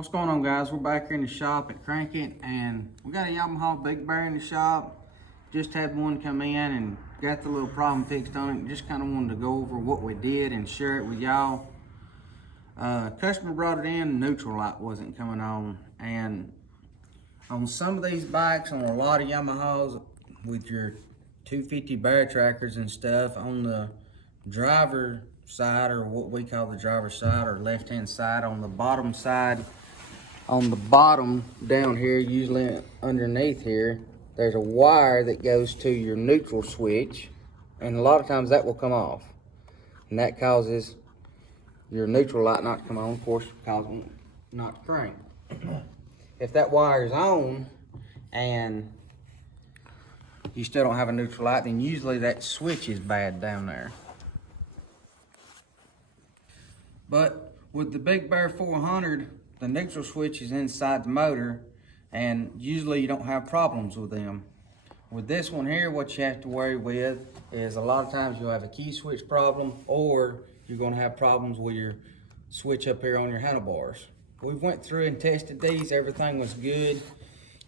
What's going on, guys? We're back here in the shop at Crank It, and we got a Yamaha Big Bear in the shop. Just had one come in and got the little problem fixed on it. Just kind of wanted to go over what we did and share it with y'all. Customer brought it in, neutral light wasn't coming on, and on some of these bikes, on a lot of Yamahas with your 250 bear trackers and stuff, on the driver side, or what we call the driver's side or left hand side, on the bottom side, on the bottom down here, usually underneath here, there's a wire that goes to your neutral switch, and a lot of times that will come off, and that causes your neutral light not to come on, of course, causing it not to crank. If that wire is on and you still don't have a neutral light, then usually that switch is bad down there. But with the Big Bear 400, the neutral switch is inside the motor, and usually you don't have problems with them. With this one here, what you have to worry with is a lot of times you'll have a key switch problem, or you're going to have problems with your switch up here on your handlebars. We went through and tested these, everything was good.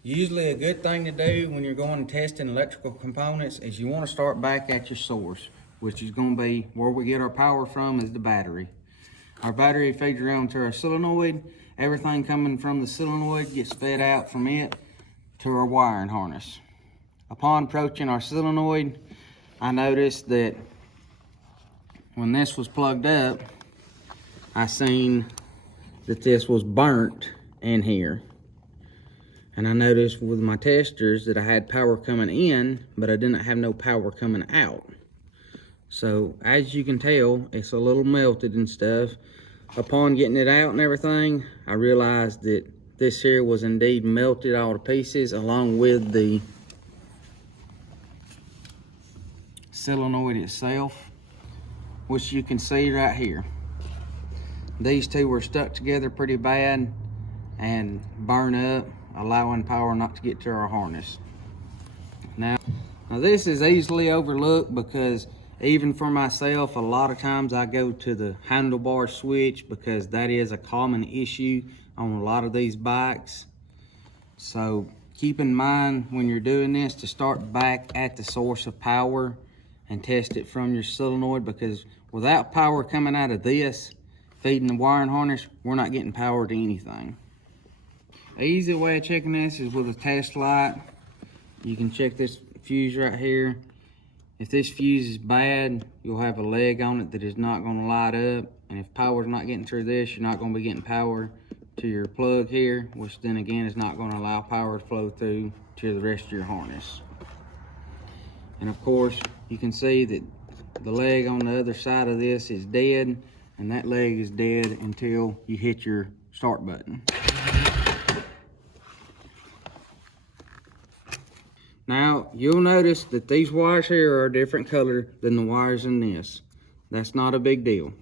Usually a good thing to do when you're going and testing electrical components is you want to start back at your source, which is going to be where we get our power from, is the battery. Our battery feeds around to our solenoid. Everything coming from the solenoid gets fed out from it to our wiring harness. Upon approaching our solenoid, I noticed that when this was plugged up, I seen that this was burnt in here. And I noticed with my testers that I had power coming in, but I didn't have no power coming out. So as you can tell, it's a little melted and stuff. Upon getting it out and everything, I realized that this here was indeed melted all to pieces, along with the solenoid itself, which you can see right here. These two were stuck together pretty bad and burn up, allowing power not to get to our harness. Now this is easily overlooked, because even for myself, a lot of times I go to the handlebar switch because that is a common issue on a lot of these bikes. So keep in mind when you're doing this to start back at the source of power and test it from your solenoid, because without power coming out of this, feeding the wiring harness, we're not getting power to anything. The easy way of checking this is with a test light. You can check this fuse right here. If this fuse is bad, you'll have a leg on it that is not going to light up, and if power's not getting through this, you're not going to be getting power to your plug here, which then again is not going to allow power to flow through to the rest of your harness. And of course, you can see that the leg on the other side of this is dead, and that leg is dead until you hit your start button. Now, you'll notice that these wires here are a different color than the wires in this. That's not a big deal.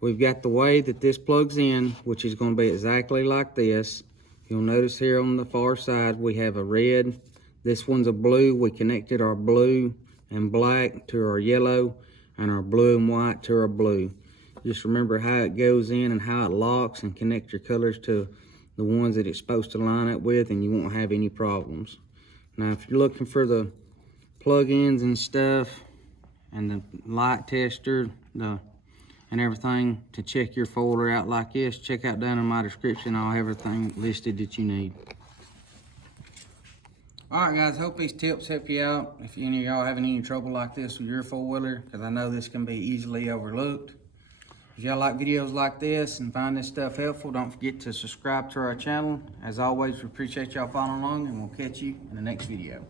We've got the way that this plugs in, which is going to be exactly like this. You'll notice here on the far side, we have a red. This one's a blue. We connected our blue and black to our yellow, and our blue and white to our blue. Just remember how it goes in and how it locks, and connect your colors to the ones that it's supposed to line up with, and you won't have any problems. Now, if you're looking for the plug-ins and stuff, and the light tester, and everything to check your folder out like this, check out down in my description. I'll have everything listed that you need. Alright guys, hope these tips help you out. If any of y'all having any trouble like this with your four-wheeler, because I know this can be easily overlooked. If y'all like videos like this and find this stuff helpful, don't forget to subscribe to our channel. As always, we appreciate y'all following along, and we'll catch you in the next video.